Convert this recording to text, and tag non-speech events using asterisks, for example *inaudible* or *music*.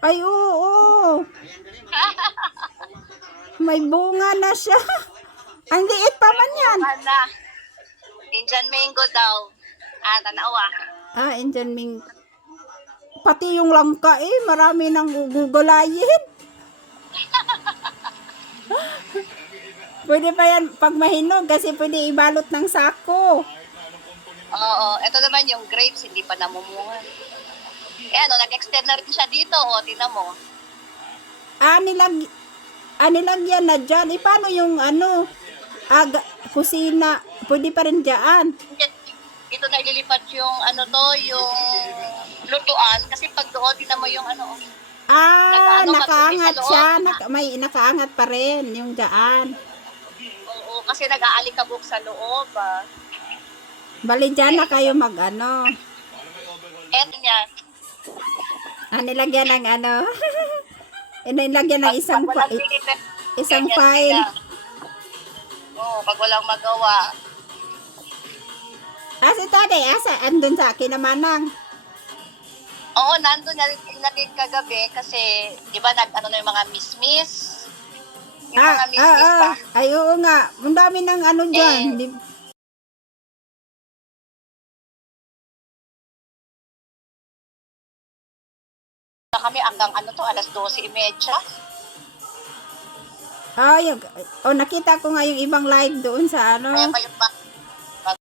Ay, oo. May bunga na siya. Ang liit pa man yan. Indian mango daw. Ah, tanawa. Ah, Indian Ming. Pati yung langka eh, marami nang gugulayin. *laughs* pwede pa yan pag mahinog kasi pwede ibalot ng sako. Oo, ito naman yung grapes, hindi pa namumunga. Eh ano, nag-extend na rin siya dito, o, tingnan mo. Ah, nilag ah, nilagyan na dyan. Eh, paano yung ano, aga, kusina, pwede pa rin dyan. Dito na ililipat yung ano to, yung lutuan. Kasi pag doon, tingnan mo yung ano, Ah, Nakaano, nakaangat matuloy sa siya. loob. Naka, may nakaangat pa rin yung dyan. oo, kasi nag-aalikabok sa loob. Ah. Bali dyan na kayo mag ano. Eto niya, Ah, nilagyan ng ano. Eh, *laughs* nilagyan ng isang pa, isang file. Oo, pag walang magawa. Ah, si Tade, asa? Andun sa akin naman nang. Oo, nandun na rin natin kagabi kasi, di ba, nag, ano na yung mga miss-miss? Yung Ah, mga ah, miss-miss ah. ba? Ay, oo nga. Ang dami ng ano dyan. Eh. Di- Na kami hanggang ano to, alas 12.30. Ah, yung, oh, nakita ko nga yung ibang live doon sa ano. Kaya pa yung ba-